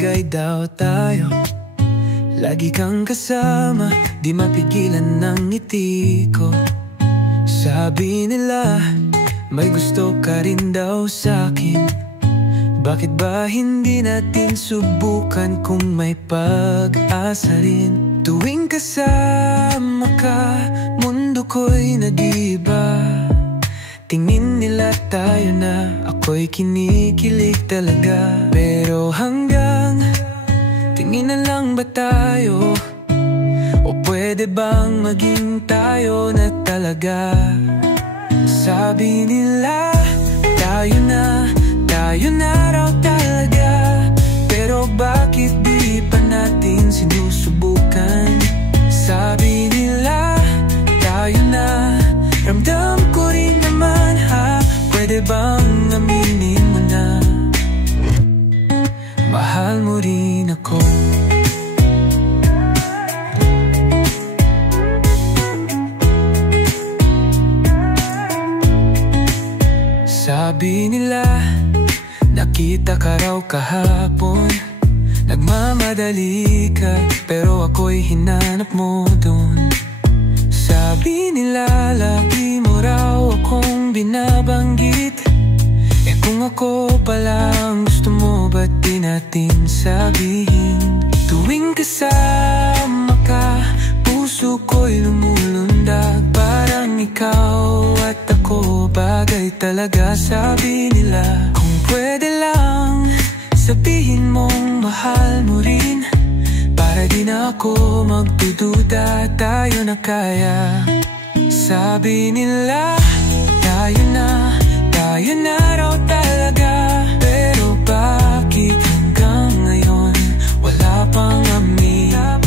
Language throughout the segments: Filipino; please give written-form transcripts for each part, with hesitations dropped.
bagay daw tayo. Lagi kang kasama, di mapigilan ng ngiti ko. Sabi nila, may gusto ka rin daw sa'kin. Bakit ba hindi natin subukan kung may pag-asa rin? Tuwing kasama ka, mundo ko'y nag-iba. Tingin nila tayo na ako'y kinikilig talaga. Pero hanggang tingin na lang ba tayo? O pwede bang maging tayo na talaga? Sabi nila, tayo na raw talaga. Pero bakit di pa natin sinusubukan? Sabi nila, tayo na. Ramdam ko rin naman ha. Pwede bang aminin mo na mahal mo rin ako? Sabi nila, nakita ka raw kahapon. Nagmamadali ka, pero ako'y hinanap mo dun. Sabi nila, lagi mo raw akong binabanggit. Eh kung ako pala ang gusto mo, ba't di natin sabihin? Tuwing kasama ka, puso ko'y lumulundag. Parang ikaw at ako, bagay talaga. Sabi nila, kung pwede lang sabihin mong mahal mo rin, para di na ako magdududa, tayo na kaya. Sabi nila, tayo na raw talaga. Pero bakit hanggang ngayon wala pang aminan?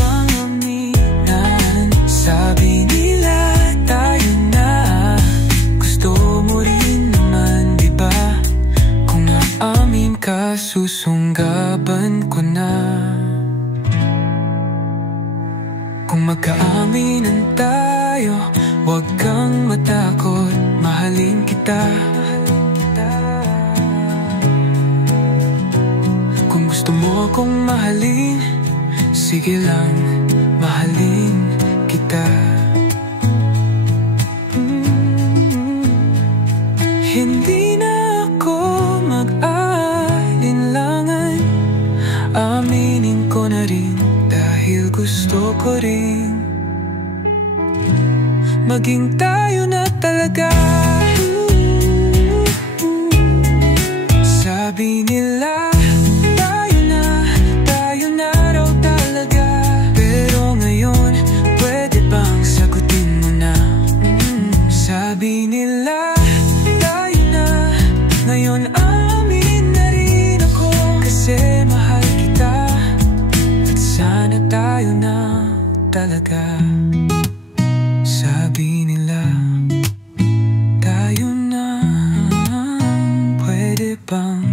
Sabi nila, tayo na. Gusto mo rin naman, di ba? Kung aamin ka, susunggaban ko na. Kung magkaaminan tayo, huwag kang matakot, mahalin kita. Kung gusto mo akong mahalin, sige lang, mahalin kita. Hindi na ako mag-alinlangan, aminin ko na rin, dahil gusto ko rin maging tayo na talaga. Sabi nila, tayo na raw talaga. Pero ngayon, pwede bang sagutin mo na? Sabi nila, tayo na. Ngayon amin na rin ako, kasi mahal kita. At sana tayo na talaga. Sabi nila, tayo na. Pwede bang